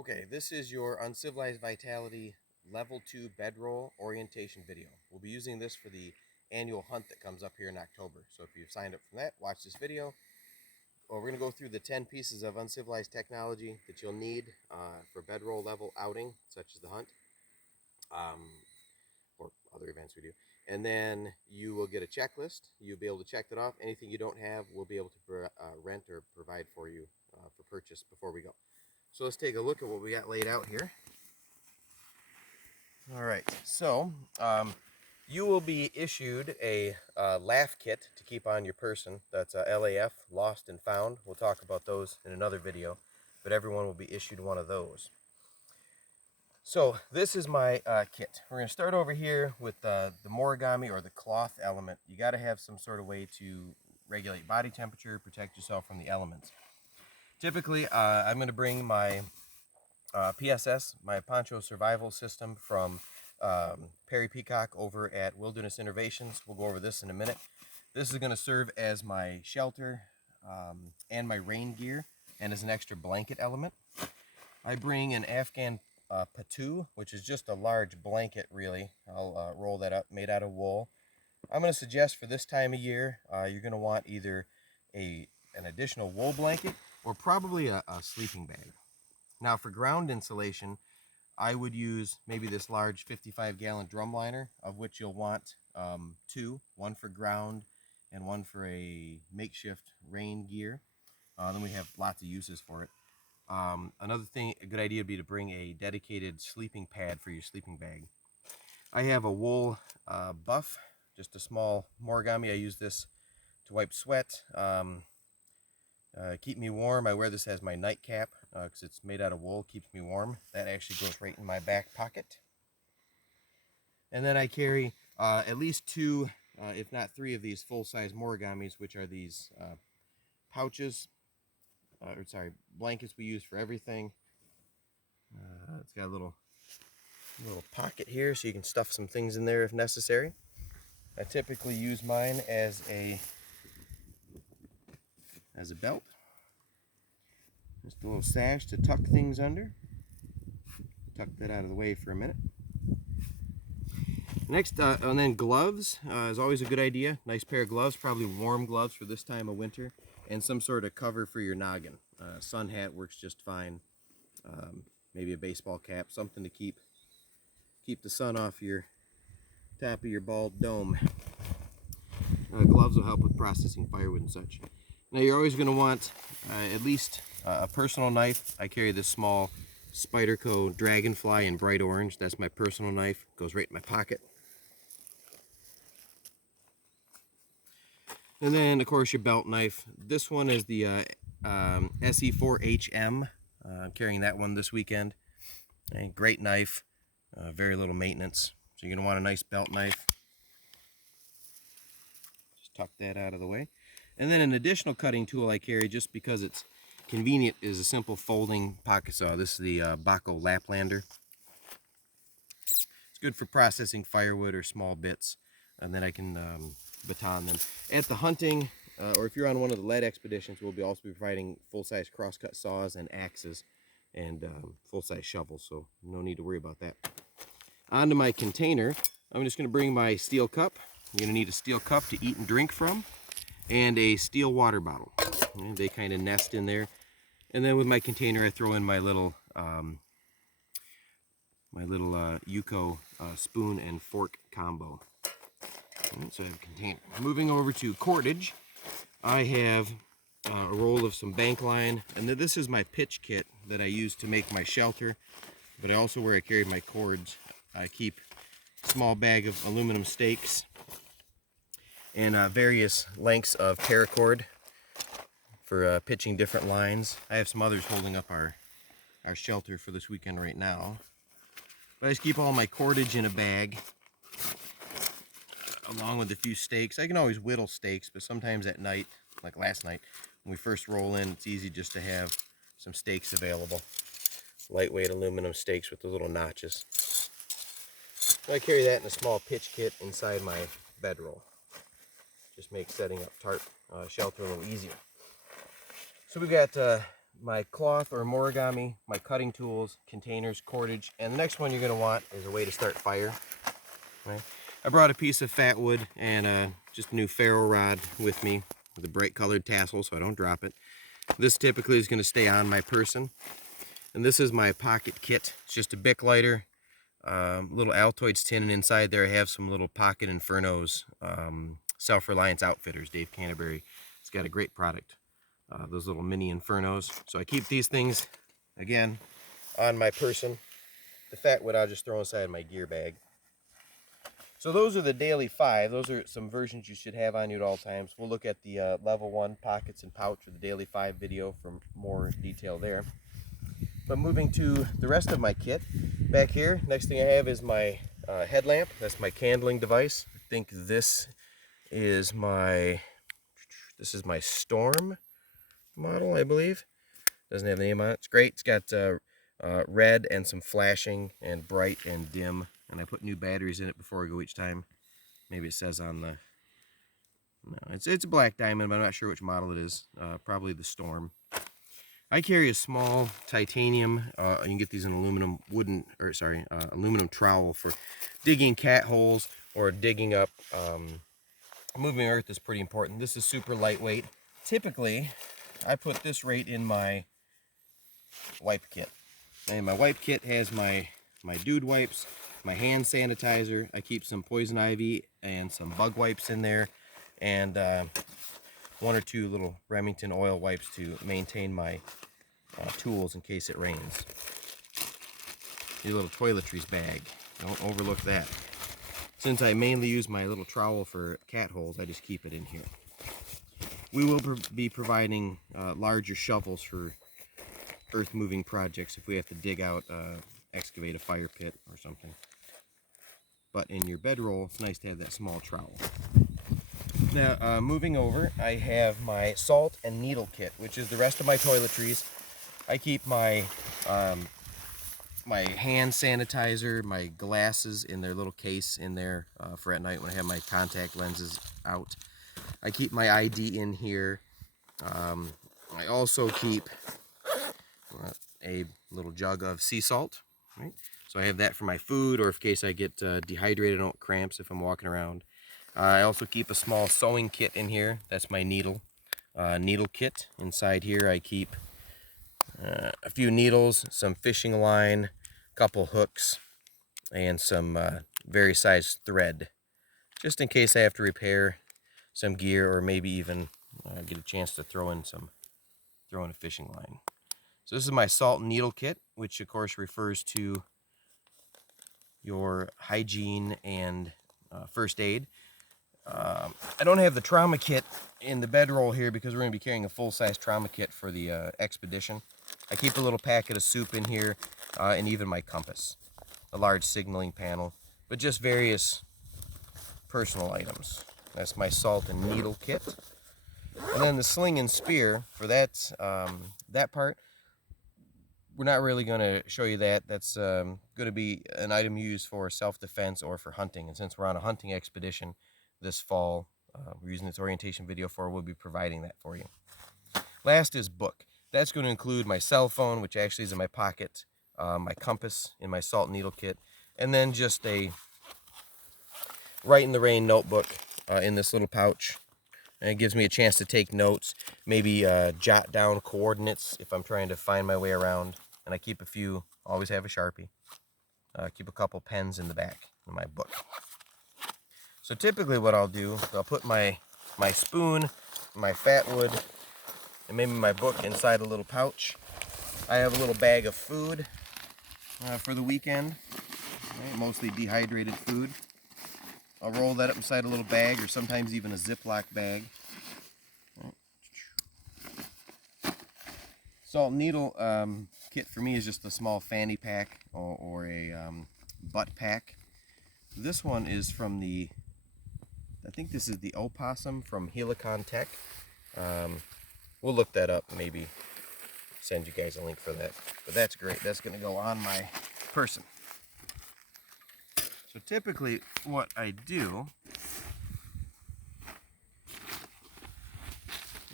Okay, this is your Uncivilized Vitality Level 2 bedroll orientation video. We'll be using this for the annual hunt that comes up here in October. So if you've signed up for that, watch this video. Well, we're going to go through the 10 pieces of uncivilized technology that you'll need for bedroll level outing, such as the hunt, or other events we do. And then you will get a checklist. You'll be able to check that off. Anything you don't have, we'll be able to rent or provide for you for purchase before we go. So let's take a look at what we got laid out here. All right, so you will be issued a LAF kit to keep on your person. That's a LAF, Lost and Found. We'll talk about those in another video, but everyone will be issued one of those. So this is my kit. We're going to start over here with the Origami or the cloth element. You got to have some sort of way to regulate body temperature, protect yourself from the elements. Typically, I'm going to bring my PSS, my poncho survival system from Perry Peacock over at Wilderness Innovations. We'll go over this in a minute. This is going to serve as my shelter and my rain gear and as an extra blanket element. I bring an Afghan patu, which is just a large blanket really. I'll roll that up, made out of wool. I'm going to suggest for this time of year, you're going to want either an additional wool blanket or probably a sleeping bag. Now for ground insulation, I would use maybe this large 55-gallon drum liner, of which you'll want two, one for ground and one for a makeshift rain gear. Then we have lots of uses for it. Another thing, a good idea would be to bring a dedicated sleeping pad for your sleeping bag. I have a wool buff, just a small Origami. I use this to wipe sweat. Keep me warm. I wear this as my nightcap because it's made out of wool, keeps me warm. That actually goes right in my back pocket. And then I carry at least two, if not three of these full-size Origamis, which are these pouches, blankets we use for everything. It's got a little pocket here so you can stuff some things in there if necessary. I typically use mine as a belt. Just a little sash to tuck things under. Tuck that out of the way for a minute. Next, and then gloves is always a good idea. Nice pair of gloves, probably warm gloves for this time of winter, and some sort of cover for your noggin. Sun hat works just fine. Maybe a baseball cap, something to keep the sun off your top of your bald dome. Gloves will help with processing firewood and such. Now you're always going to want at least a personal knife. I carry this small Spyderco Dragonfly in bright orange. That's my personal knife. Goes right in my pocket. And then of course your belt knife. This one is the SE4HM. I'm carrying that one this weekend. A great knife. Very little maintenance. So you're going to want a nice belt knife. Just tuck that out of the way. And then an additional cutting tool I carry just because it's convenient is a simple folding pocket saw. This is the Baco Laplander. It's good for processing firewood or small bits, and then I can baton them. At the hunting, or if you're on one of the lead expeditions, we'll also be providing full-size crosscut saws and axes and full-size shovels, so no need to worry about that. Onto my container, I'm just going to bring my steel cup. You're going to need a steel cup to eat and drink from, and a steel water bottle. And they kind of nest in there. And then with my container, I throw in my little Yuko spoon and fork combo. Right, so I have a container. Moving over to cordage, I have a roll of some bank line, and this is my pitch kit that I use to make my shelter. But I also, where I carry my cords, I keep a small bag of aluminum stakes and various lengths of paracord for pitching different lines. I have some others holding up our shelter for this weekend right now. But I just keep all my cordage in a bag, along with a few stakes. I can always whittle stakes, but sometimes at night, like last night, when we first roll in, it's easy just to have some stakes available. Lightweight aluminum stakes with the little notches. So I carry that in a small pitch kit inside my bedroll. Just makes setting up tarp shelter a little easier. So we've got my cloth or origami, my cutting tools, containers, cordage, and the next one you're going to want is a way to start fire. Right? I brought a piece of fat wood and just a new ferro rod with me with a bright colored tassel so I don't drop it. This typically is going to stay on my person. And this is my pocket kit. It's just a Bic lighter, little Altoids tin, and inside there I have some little Pocket Infernos, Self-Reliance Outfitters, Dave Canterbury. It's got a great product, those little mini Infernos. So I keep these things, again, on my person. The fat wood I'll just throw inside my gear bag. So those are the daily 5. Those are some versions you should have on you at all times. We'll look at the level 1 pockets and pouch or the daily 5 video for more detail there. But moving to the rest of my kit, back here, next thing I have is my headlamp. That's my candling device. I think this is my Storm model, I believe. Doesn't have the name on it. It's great. It's got red and some flashing and bright and dim. And I put new batteries in it before I go each time. Maybe it says on the... No, it's a black diamond, but I'm not sure which model it is. Probably the Storm. I carry a small titanium, you can get these in aluminum trowel for digging cat holes or digging up. Moving earth is pretty important. This is super lightweight. Typically, I put this right in my wipe kit. And my wipe kit has my dude wipes, my hand sanitizer. I keep some poison ivy and some bug wipes in there, and 1 or 2 little Remington oil wipes to maintain my tools in case it rains. Your little toiletries bag. Don't overlook that. Since I mainly use my little trowel for cat holes, I just keep it in here. We will be providing larger shovels for earth moving projects if we have to dig out, excavate a fire pit or something. But in your bedroll, it's nice to have that small trowel. Now, moving over, I have my salt and needle kit, which is the rest of my toiletries. I keep my my hand sanitizer, my glasses in their little case in there for at night when I have my contact lenses out. I keep my ID in here. I also keep a little jug of sea salt, right? So I have that for my food, or in case I get dehydrated, I don't cramps if I'm walking around. I also keep a small sewing kit in here. That's my needle kit. Inside here I keep a few needles, some fishing line, a couple hooks, and some various size thread, just in case I have to repair some gear or maybe even get a chance to throw in a fishing line. So this is my salt and needle kit, which of course refers to your hygiene and first aid. I don't have the trauma kit in the bedroll here because we're going to be carrying a full-size trauma kit for the expedition. I keep a little packet of soup in here and even my compass, a large signaling panel, but just various personal items. That's my salt and needle kit. And then the sling and spear, for that part, we're not really going to show you that. That's going to be an item used for self-defense or for hunting. And since we're on a hunting expedition this fall, we're using this orientation video for, we'll be providing that for you. Last is book. That's going to include my cell phone, which actually is in my pocket, my compass in my salt and needle kit, and then just a Write in the Rain notebook in this little pouch. And it gives me a chance to take notes, maybe jot down coordinates if I'm trying to find my way around. And I keep a few, always have a Sharpie. Keep a couple pens in the back of my book. So typically what I'll do, I'll put my spoon, my fat wood, and maybe my book inside a little pouch. I have a little bag of food for the weekend, right? Mostly dehydrated food. I'll roll that up inside a little bag or sometimes even a Ziploc bag. Salt and needle kit for me is just a small fanny pack or a butt pack. This one is from I think this is the Opossum from Helicon Tech. We'll look that up, maybe send you guys a link for that. But that's great. That's going to go on my person. So typically what I do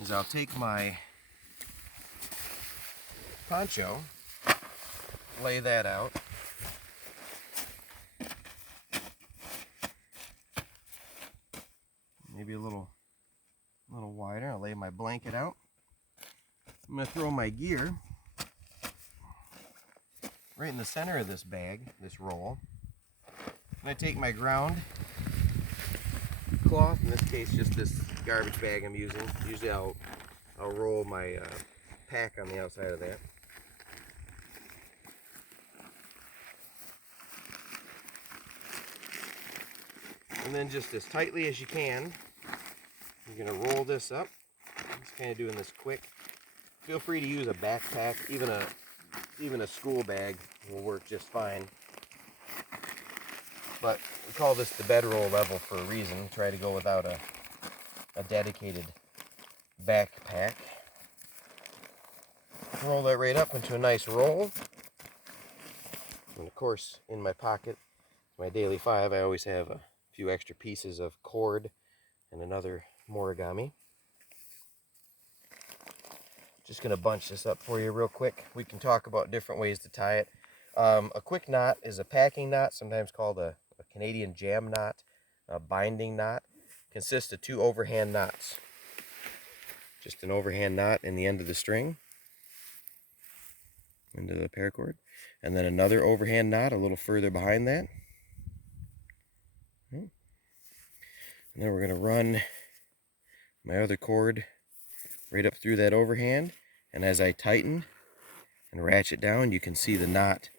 is I'll take my poncho, lay that out. Maybe a little wider. I'll lay my blanket out. I'm going to throw my gear right in the center of this bag, this roll. I'm going to take my ground cloth, in this case just this garbage bag I'm using. Usually I'll roll my pack on the outside of that. And then just as tightly as you can, you're going to roll this up. I'm just kind of doing this quick. Feel free to use a backpack, even a school bag will work just fine. But we call this the bedroll level for a reason. Try to go without a dedicated backpack. Roll that right up into a nice roll. And of course, in my pocket, my daily 5, I always have a few extra pieces of cord and another origami. Just going to bunch this up for you real quick. We can talk about different ways to tie it. A quick knot is a packing knot, sometimes called a Canadian jam knot, a binding knot. Consists of 2 overhand knots. Just an overhand knot in the end of the string, into the paracord, and then another overhand knot a little further behind that. And then we're going to run my other cord right up through that overhand, and as I tighten and ratchet down, you can see the knot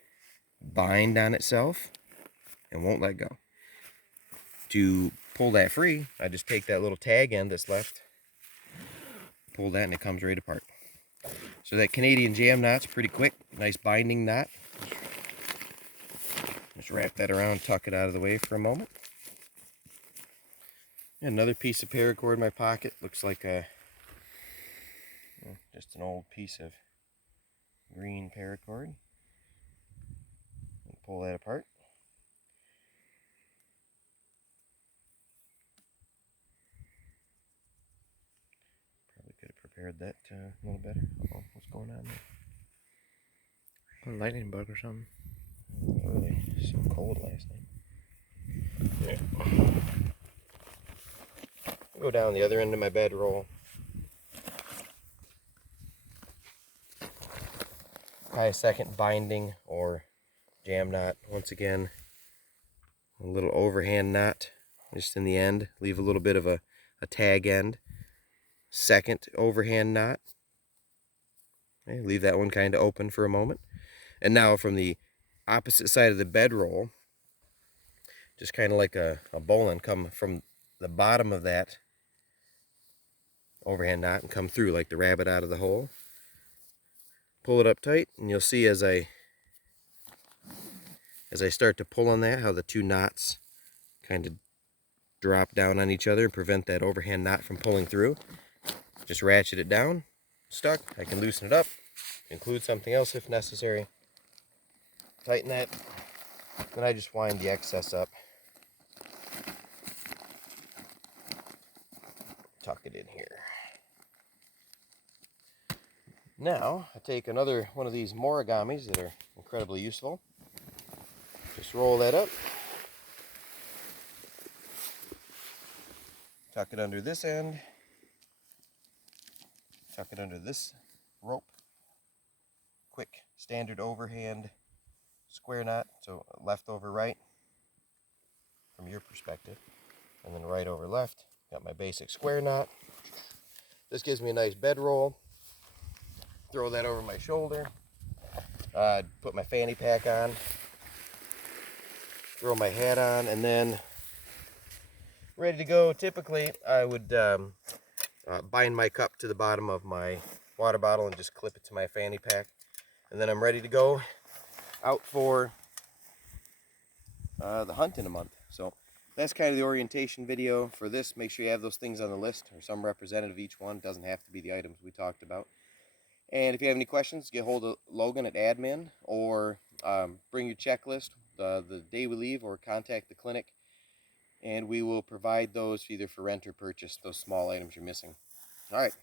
bind on itself and won't let go. To pull that free, I just take that little tag end that's left, pull that, and it comes right apart. So that Canadian jam knot's pretty quick, nice binding knot. Just wrap that around, tuck it out of the way for a moment. Another piece of paracord in my pocket, looks like just an old piece of green paracord. Pull that apart. Probably could have prepared that a little better. Uh-oh, what's going on there? A lightning bug or something. Really, so cold last night. Yeah. Go down the other end of my bedroll. Tie a second binding or jam knot. Once again, a little overhand knot just in the end. Leave a little bit of a tag end. Second overhand knot. Okay, leave that one kind of open for a moment. And now from the opposite side of the bedroll, just kind of like a bowline, come from the bottom of that overhand knot and come through like the rabbit out of the hole. Pull it up tight, and you'll see as I start to pull on that, how the 2 knots kind of drop down on each other and prevent that overhand knot from pulling through. Just ratchet it down, stuck. I can loosen it up, include something else if necessary. Tighten that, then I just wind the excess up. Tuck it in here. Now, I take another one of these origamis that are incredibly useful. Just roll that up. Tuck it under this end. Tuck it under this rope. Quick standard overhand square knot, so left over right from your perspective, and then right over left. Got my basic square knot. This gives me a nice bedroll. Throw that over my shoulder. Put my fanny pack on. Throw my hat on, and then ready to go. Typically, I would bind my cup to the bottom of my water bottle and just clip it to my fanny pack. And then I'm ready to go out for the hunt in a month. So that's kind of the orientation video for this. Make sure you have those things on the list, or some representative of each one. It doesn't have to be the items we talked about. And if you have any questions, get hold of Logan at admin, or bring your checklist the day we leave, or contact the clinic, and we will provide those either for rent or purchase, those small items you're missing. All right,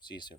see you soon.